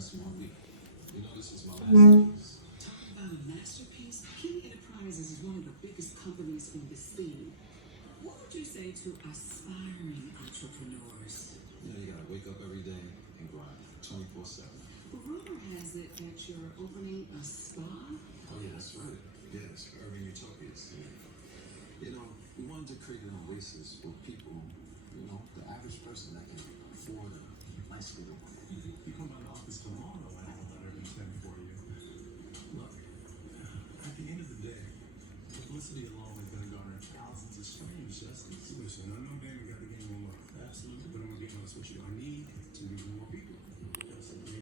this one week. You know, this is my last piece. Talk about a masterpiece. King Enterprises is one of the biggest companies on the scene. What would you say to aspiring entrepreneurs? You know, you gotta wake up every day and grind 24/7. Rumor has it that you're opening a spa. Oh yeah, that's right. Yes, Urban Utopias. Yeah. You know, we wanted to create an oasis for people, you know, the average person that can afford a nice little one. You come by the office tomorrow and I have a letter been sent for you. Look, at the end of the day, publicity alone is going to garner thousands of strangers, Justin. Listen, I know Damon got the game on lock. Absolutely. But I'm going to be honest with you. I need to meet more people.